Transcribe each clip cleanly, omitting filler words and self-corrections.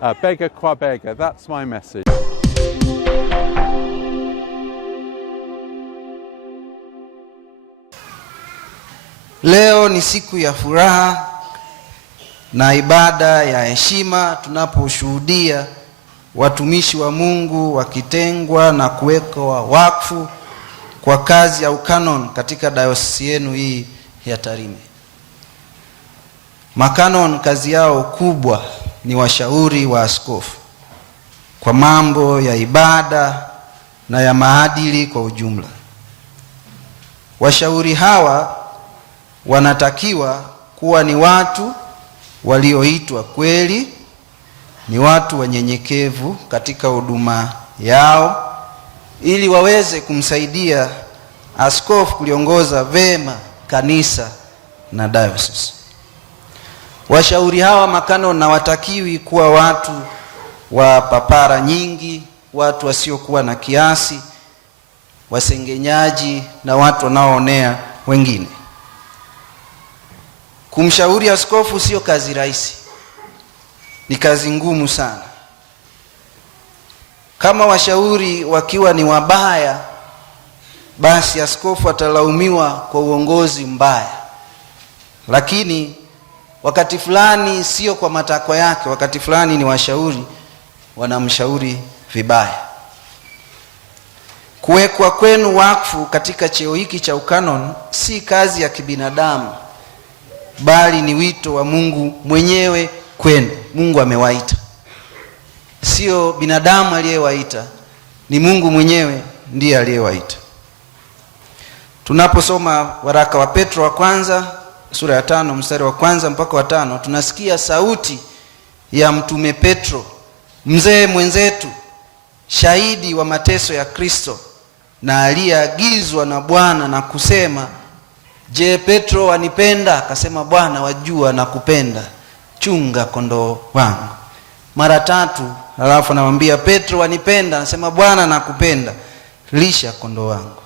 Bega qua bega, that's my message. Leo ni siku ya furaha na ibada ya heshima tunaposhuhudia watumishi wa Mungu wakitengwa na kuwekwa wakfu kwa kazi ya ukanon katika dayosisi yenu hii ya Tarime. Makanon kazi yao kubwa ni washauri wa askofu kwa mambo ya ibada na ya maadili kwa ujumla. Washauri hawa wanatakiwa kuwa ni watu walioitwa kweli, ni watu wanyenyekevu katika huduma yao, ili waweze kumsaidia askofu kuliongoza vema kanisa na diocese. Washauri hawa makano na watakiwi kuwa watu wa papara nyingi, watu wasiokuwa na kiasi, wasengenyaji na watu wanaoonea wengine. Kumshauri askofu sio kazi rahisi, ni kazi ngumu sana. Kama washauri wakiwa ni wabaya, basi askofu atalaumiwa kwa uongozi mbaya. Lakini wakati fulani sio kwa matakwa yake, wakati fulani ni washauri wanamshauri vibaya. Kuwekwa kwenu wakfu katika cheo hiki cha ukanon si kazi ya kibinadamu, bali ni wito wa Mungu mwenyewe kwenu. Mungu amewaita, sio binadamu aliyewaita, ni Mungu mwenyewe ndiye aliyewaita. Tunaposoma waraka wa Petro wa kwanza sura ya 5 mstari wa 1 mpaka wa 5, tunasikia sauti ya mtume Petro, mzee mwenzetu, shahidi wa mateso ya Kristo na aliyeagizwa na Bwana na kusema, je, Petro wanipenda? Akasema, Bwana wajua nakupenda, chunga kondoo wangu. Mara 3, alafu anamwambia Petro wanipenda, anasema, Bwana nakupenda, lisha kondoo wangu.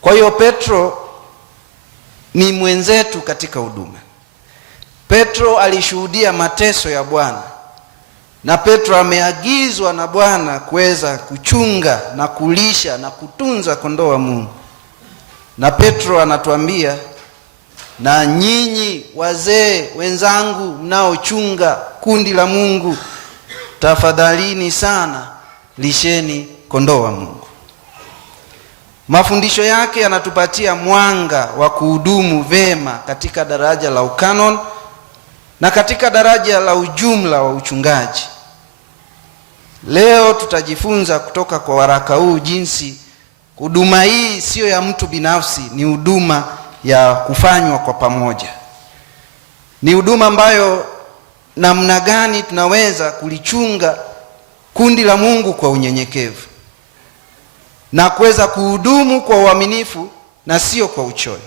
Kwa hiyo Petro ni mwenzetu katika huduma. Petro alishuhudia mateso ya Bwana, na Petro ameagizwa na Bwana kuweza kuchunga na kulisha na kutunza kondoo wa Mungu. Na Petro anatuambia, na nyinyi wazee wenzangu mnaochunga kundi la Mungu, tafadhalini sana lisheni kondoo wa Mungu. Mafundisho yake yanatupatia mwanga wa kuhudumu vema katika daraja la ukanon na katika daraja la ujumla wa uchungaji. Leo tutajifunza kutoka kwa waraka huu jinsi huduma hii sio ya mtu binafsi, ni huduma ya kufanywa kwa pamoja. Ni huduma ambayo namna gani tunaweza kulichunga kundi la Mungu kwa unyenyekevu na kuweza kuhudumu kwa uaminifu na sio kwa uchoyo,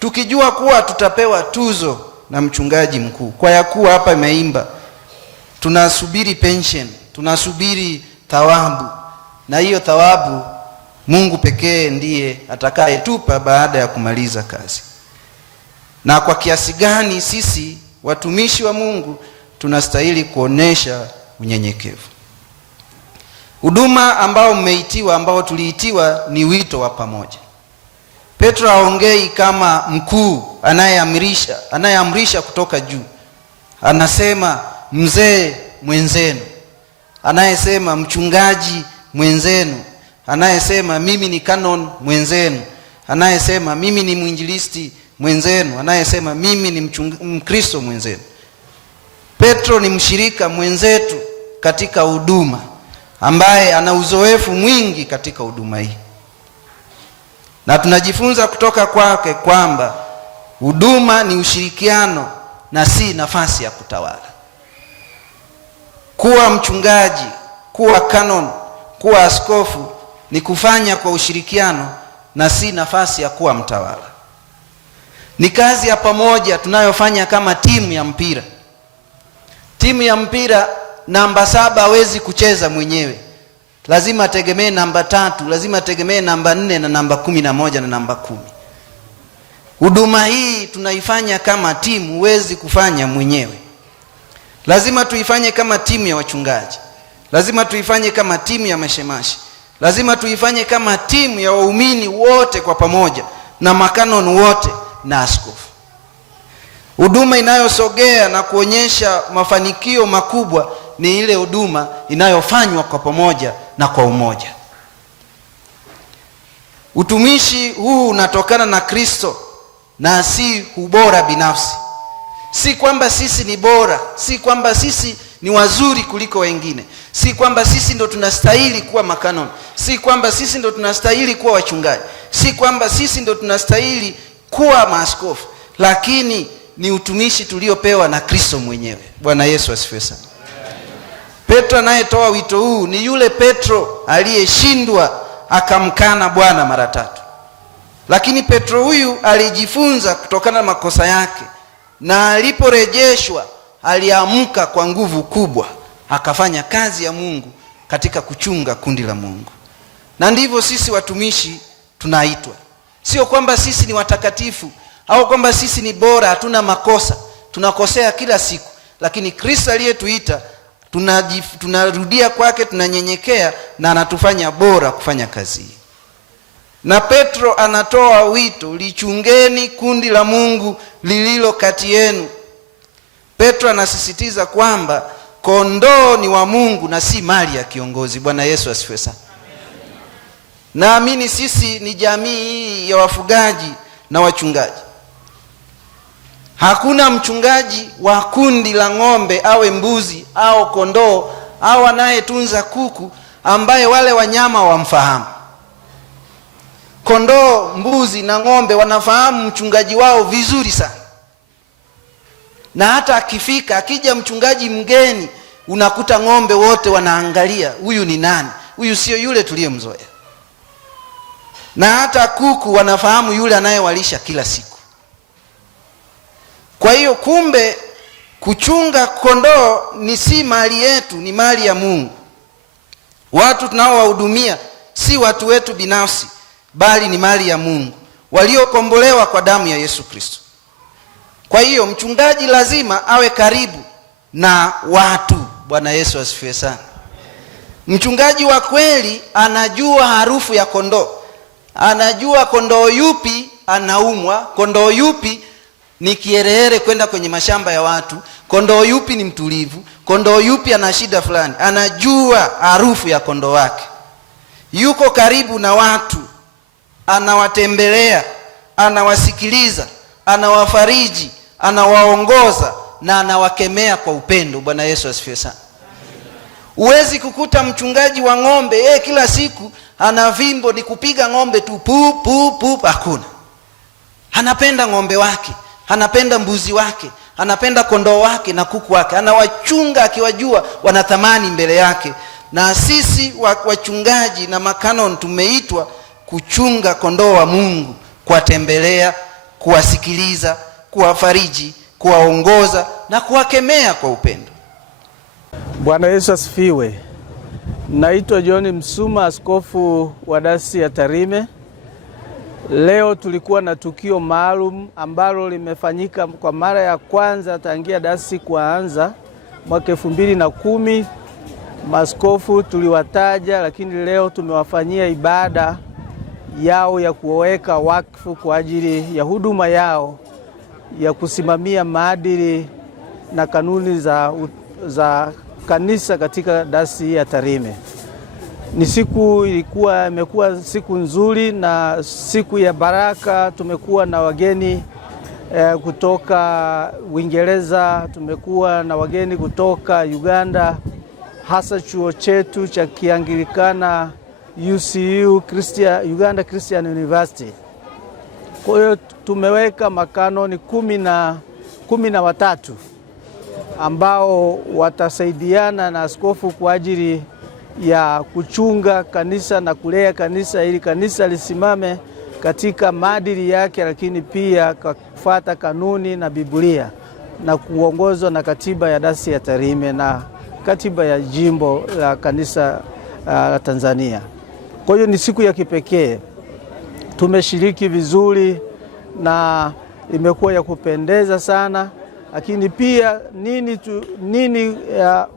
tukijua kuwa tutapewa tuzo na mchungaji mkuu. Kwa ya kuwa hapa imeimba, tunasubiri pension, tunasubiri thawabu, na hiyo thawabu Mungu pekee ndiye atakayetupa baada ya kumaliza kazi. Na kwa kiasi gani sisi watumishi wa Mungu tunastahili kuonesha unyenyekevu. Huduma ambao mmeitiwa, ambao tuliitiwa, ni wito wa pamoja. Petro haongei kama mkuu anayeamrisha kutoka juu. Anasema mzee mwenzenu, anayesema mchungaji mwenzenu, anayesema mimi ni kanon mwenzenu, anayesema mimi ni mwinjilisti mwenzenu, anayesema mimi ni Mkristo mwenzenu. Petro ni mshirika mwenzetu katika huduma, ambaye ana uzoefu mwingi katika huduma hii. Na tunajifunza kutoka kwake kwamba huduma ni ushirikiano na si nafasi ya kutawala. Kuwa mchungaji, kuwa kanon, kuwa askofu ni kufanya kwa ushirikiano na si nafasi ya kuwa mtawala. Ni kazi ya pamoja tunayofanya kama timu ya mpira. Timu ya mpira, namba 7 hawezi kucheza mwenyewe, lazima ategemee namba 3, lazima ategemee namba 4 na namba 11 na namba 10. Huduma hii tunaifanya kama timu, huwezi kufanya mwenyewe. Lazima tuifanye kama timu ya wachungaji, lazima tuifanye kama timu ya mashemashi, lazima tuifanye kama timu ya waumini wote kwa pamoja, na makanoni wote na askofu. Huduma inayosogea na kuonyesha mafanikio makubwa ni ile huduma inayofanywa kwa pamoja na kwa umoja. Utumishi huu unatokana na Kristo na si ubora binafsi. Si kwamba sisi ni bora, si kwamba sisi ni wazuri kuliko wengine, si kwamba sisi ndo tunastahili kuwa makanoni, si kwamba sisi ndo tunastahili kuwa wachungaji, si kwamba sisi ndo tunastahili kuwa maaskofu, lakini ni utumishi tuliopewa na Kristo mwenyewe. Bwana Yesu asifiwe sana. Petro anayetoa wito huu ni yule Petro aliyeshindwa akamkana Bwana mara 3. Lakini Petro huyu alijifunza kutokana na makosa yake, na aliporejeshwa aliamka kwa nguvu kubwa, akafanya kazi ya Mungu katika kuchunga kundi la Mungu. Na ndivyo sisi watumishi tunaitwa. Sio kwamba sisi ni watakatifu au kwamba sisi ni bora, hatuna makosa. Tunakosea kila siku, lakini Kristo aliyetuita tunarudia kwake, tunanyenyekea na anatufanya bora kufanya kazi hii. Na Petro anatoa wito, lichungeni kundi la Mungu lililo kati yenu. Petro anasisitiza kwamba kondoo ni wa Mungu na si mali ya kiongozi. Bwana Yesu asifiwe sana. Naamini sisi ni jamii hii ya wafugaji na wachungaji. Hakuna mchungaji wa kundi la ng'ombe awe mbuzi au kondoo au anayetunza kuku ambaye wale wanyama wamfahamu. Kondoo, mbuzi na ng'ombe wanafahamu mchungaji wao vizuri sana. Na hata akija mchungaji mgeni, unakuta ng'ombe wote wanaangalia, huyu ni nani? Huyu sio yule tuliyemzoea. Na hata kuku wanafahamu yule anayewalisha kila siku. Kwa hiyo kumbe kuchunga kondoo ni si mali yetu, ni mali ya Mungu. Watu tunaowahudumia si watu wetu binafsi, bali ni mali ya Mungu, waliokombolewa kwa damu ya Yesu Kristo. Kwa hiyo mchungaji lazima awe karibu na watu. Bwana Yesu asifiwe sana. Mchungaji wa kweli anajua harufu ya kondoo. Anajua kondoo yupi anaumwa, kondoo yupi ni kiherehere kwenda kwenye mashamba ya watu, kondoo yupi ni mtulivu, kondoo yupi ana shida fulani. Anajua harufu ya kondoo wake. Yuko karibu na watu, anawatembelea, anawasikiliza, anawafariji, anawaongoza na anawakemea kwa upendo. Bwana Yesu asifiwe sana. Huwezi kukuta mchungaji wa ng'ombe kila siku ana vimbo ni kupiga ng'ombe tu pup pup pup. Hakuna. Anapenda ng'ombe wake, anapenda mbuzi wake, anapenda kondoo wake na kuku wake, anawachunga akiwajua wanathamani mbele yake. Na sisi wachungaji na makanon tumeitwa kuchunga kondoo wa Mungu, kuwatembelea, kuwasikiliza, kuwafariji, kuwaongoza na kuwakemea kwa upendo. Bwana Yesu asifiwe. Naitwa John Msuma, askofu wa Dayosisi ya Tarime. Leo tulikuwa na tukio maalum ambalo limefanyika kwa mara ya kwanza tangia dayosisi kuanza mwaka 2010. Maaskofu tuliwataja, lakini leo tumewafanyia ibada yao ya kuweka wakfu kwa ajili ya huduma yao ya kusimamia maadili na kanuni za kanisa katika Dayosisi ya Tarime. Imekuwa siku nzuri na siku ya baraka. Tumekuwa na wageni kutoka Uingereza, tumekuwa na wageni kutoka Uganda, hasa chuo chetu cha Kianglikana UCU, Uganda Christian University. Kwa hiyo tumeweka makanoni 13 ambao watasaidiana na askofu kwa ajili ya kuchunga kanisa na kulea kanisa ili kanisa lisimame katika maadili yake, lakini pia kufuata kanuni na Biblia na kuongozwa na katiba ya Dayosisi ya Tarime na katiba ya jimbo la kanisa la Tanzania. Kwa hiyo ni siku ya kipekee. Tumeshiriki vizuri na imekuwa ya kupendeza sana. lakini pia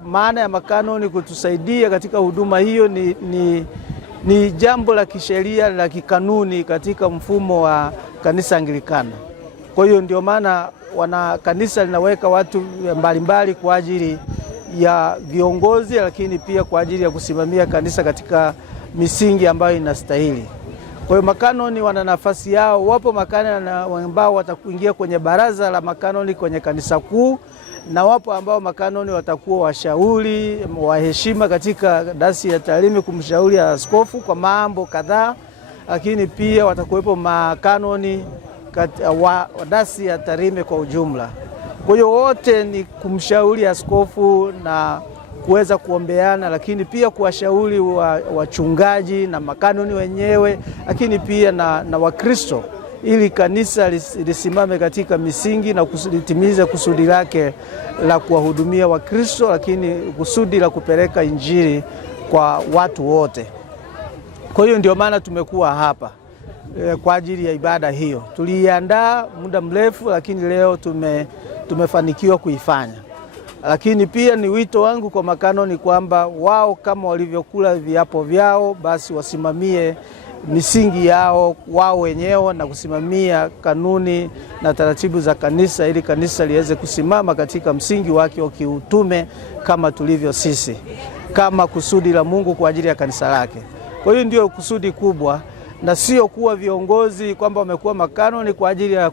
maana ya makanoni kutusaidia katika huduma hiyo ni jambo la kisheria la kikanuni katika mfumo wa kanisa Anglikana. Kwa hiyo ndio maana kanisa linaweka watu mbalimbali kwa ajili ya viongozi, lakini pia kwa ajili ya kusimamia kanisa katika misingi ambayo inastahili. Kwa hiyo makanoni wana nafasi yao. Wapo makanoni ambao watakuingia kwenye baraza la makanoni kwenye kanisa kuu, na wapo ambao makanoni watakuwa washauri wa heshima katika dayosisi ya Tarime kumshauri askofu kwa mambo kadhaa, lakini pia watakuwepo makanoni wa dayosisi ya Tarime kwa ujumla. Kwa hiyo wote ni kumshauri askofu na kuweza kuombeana, lakini pia kuwashauri wachungaji na makanoni wenyewe, lakini pia na Wakristo, ili kanisa lisimame katika misingi na litimize kusudi lake la kuwahudumia Wakristo, lakini kusudi la kupeleka Injili kwa watu wote. Kwa hiyo ndio maana tumekuwa hapa kwa ajili ya ibada hiyo. Tuliiandaa muda mrefu, lakini leo tumefanikiwa kuifanya. Lakini pia ni wito wangu kwa makanoni kwamba wao kama walivyokula viapo vyao, basi wasimamie misingi yao wao wenyewe na kusimamia kanuni na taratibu za kanisa, ili kanisa liweze kusimama katika msingi wake wa kiutume kama tulivyo sisi, kama kusudi la Mungu kwa ajili ya kanisa lake. Kwa hiyo ndio kusudi kubwa, na sio kuwa viongozi kwamba wamekuwa makanoni kwa ajili ya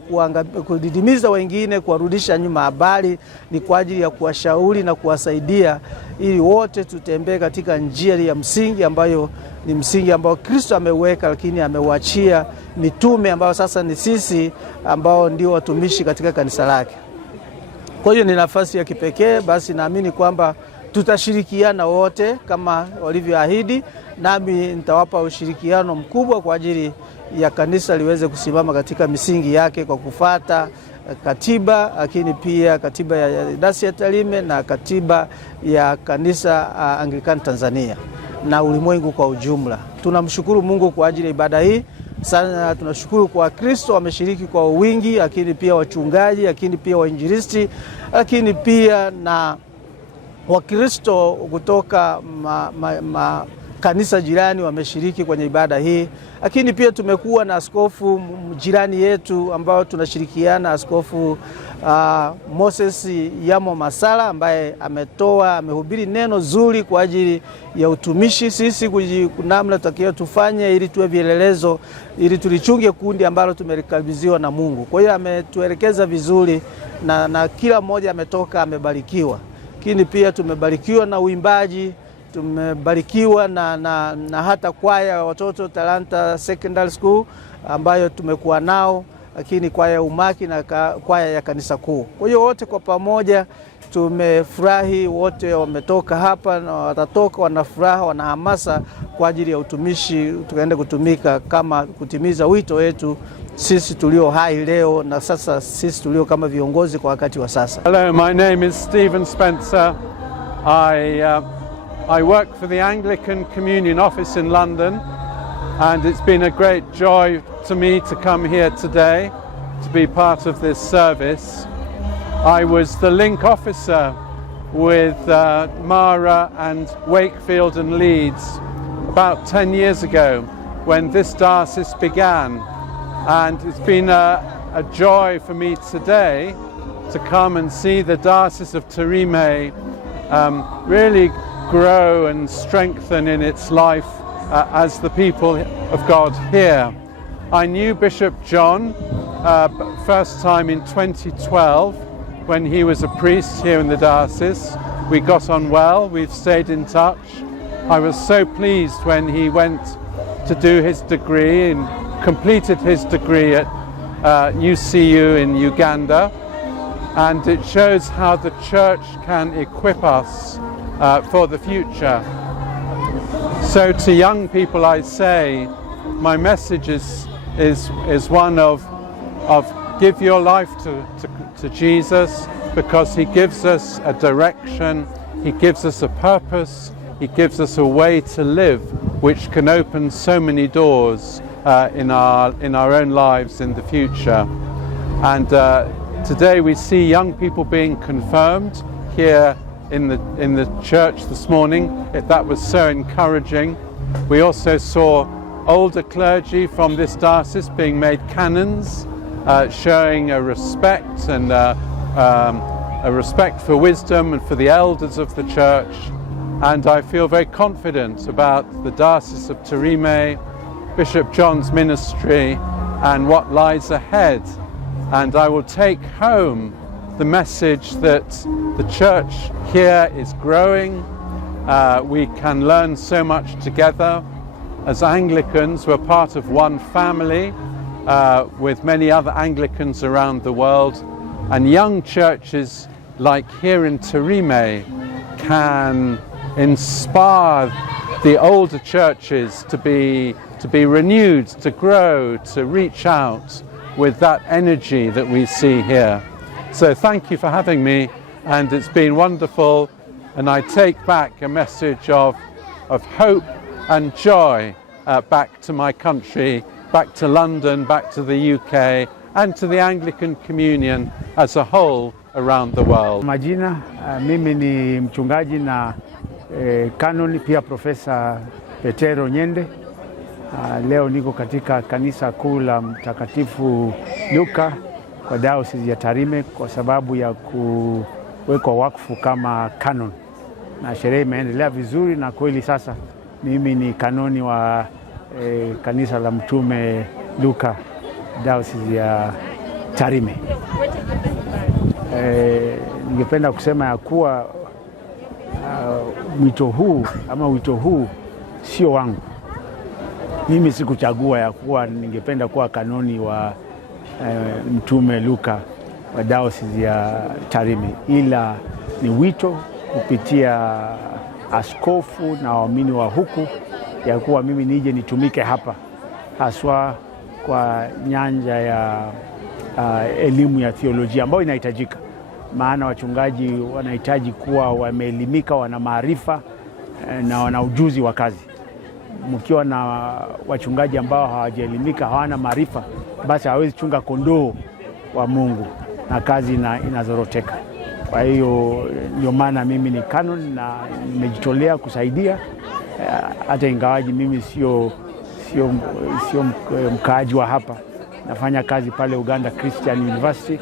kudidimiza wengine, kuwarudisha nyuma habari. Ni kwa ajili ya kuwashauri na kuwasaidia ili wote tutembee katika njia ya msingi ambayo ni msingi ambao Kristo ameuweka, lakini ameuachia mitume ambao sasa ni sisi ambao ndio watumishi katika kanisa lake. Kwa hiyo ni nafasi ya kipekee. Basi naamini kwamba tutashirikiana wote kama walivyoahidi, nami nitawapa ushirikiano mkubwa kwa ajili ya kanisa liweze kusimama katika misingi yake kwa kufuata katiba, lakini pia katiba ya dayosisi ya Tarime na katiba ya kanisa Anglikana Tanzania na ulimwengu kwa ujumla. Tunamshukuru Mungu kwa ajili ya ibada hii sana. Tunashukuru kwa Kristo wameshiriki kwa wingi, lakini pia wachungaji, lakini pia wainjilisti, lakini pia na Wakristo kutoka kanisa jirani wameshiriki kwenye ibada hii. Lakini pia tumekuwa na askofu jirani yetu ambao tunashirikiana, Askofu Moses Yamo Masala, ambaye amehubiri neno zuri kwa ajili ya utumishi. Sisi namna tutakiwa tufanye ili tuwe vielelezo, ili tulichunge kundi ambalo tumelikabidhiwa na Mungu. Kwa hiyo ametuelekeza vizuri na kila mmoja ametoka amebarikiwa. Lakini pia tumebarikiwa na uimbaji, tumebarikiwa na hata kwaya ya watoto Talanta Secondary School ambayo tumekuwa nao, lakini kwaya ya umaki na kwaya ya kanisa kuu. Kwa hiyo wote kwa pamoja tumefurahi, wote wametoka hapa na watatoka wana furaha, wana hamasa kwa ajili ya utumishi, tukaenda kutumika kama kutimiza wito wetu sisi tulio hai leo na sasa sisi tulio kama viongozi kwa wakati wa sasa. Hello, my name is Stephen Spencer. I work for the Anglican Communion Office in London, and it's been a great joy to me to come here today to be part of this service. I was the link officer with Mara and Wakefield and Leeds about 10 years ago when this diocese began. And it's been a joy for me today to come and see the Diocese of Tarime really grow and strengthen in its life as the people of God here. I knew Bishop John first time in 2012 when he was a priest here in the diocese. We got on well, we've stayed in touch. I was so pleased when he went to do his degree and completed his degree at UCU in Uganda, and it shows how the church can equip us for the future. So to young people I say, my message is one of give your life to Jesus, because he gives us a direction, he gives us a purpose, he gives us a way to live which can open so many doors in our own lives in the future. And Today we see young people being confirmed here in the church this morning. That was so encouraging. We also saw older clergy from this diocese being made canons, showing a respect and a respect for wisdom and for the elders of the church. And I feel very confident about the Diocese of Tarime, Bishop John's ministry, and what lies ahead. And I will take home the message that the church here is growing. We can learn so much together. As Anglicans, we're part of one family with many other Anglicans around the world. And young churches like here in Tarime can inspire the older churches to be renewed, to grow, to reach out with that energy that we see here. So thank you for having me, and it's been wonderful, and I take back a message of hope and joy back to my country, back to London, back to the UK, and to the Anglican Communion as a whole around the world. Majina, mimi ni mchungaji na kanoni pia Profesa Petero Nyende. Leo niko katika kanisa kuu la Mtakatifu Luka kwa Diocese ya Tarime kwa sababu ya kuwekwa wakfu kama canon. Na sherehe imeendelea vizuri, na kweli sasa mimi ni kanoni wa kanisa la Mtume Luka Diocese ya Tarime. Ningependa kusema ya kuwa wito huu sio wangu. Mimi sikuchagua ya kuwa ningependa kuwa kanoni wa Mtume Luka wa Diocese ya Tarime, ila ni wito kupitia askofu na waamini wa huku ya kuwa mimi nije nitumike hapa, haswa kwa nyanja ya elimu ya theolojia ambayo inahitajika. Maana wachungaji wanahitaji kuwa wameelimika, wana maarifa na wana ujuzi wa kazi. Mkiwa na wachungaji ambao hawajaelimika, hawana maarifa, basi hawezi chunga kondoo wa Mungu na kazi inazoroteka. Kwa hiyo ndio maana mimi ni canon na nimejitolea kusaidia, hata ingawaji mimi sio mkaaji wa hapa. Nafanya kazi pale Uganda Christian University.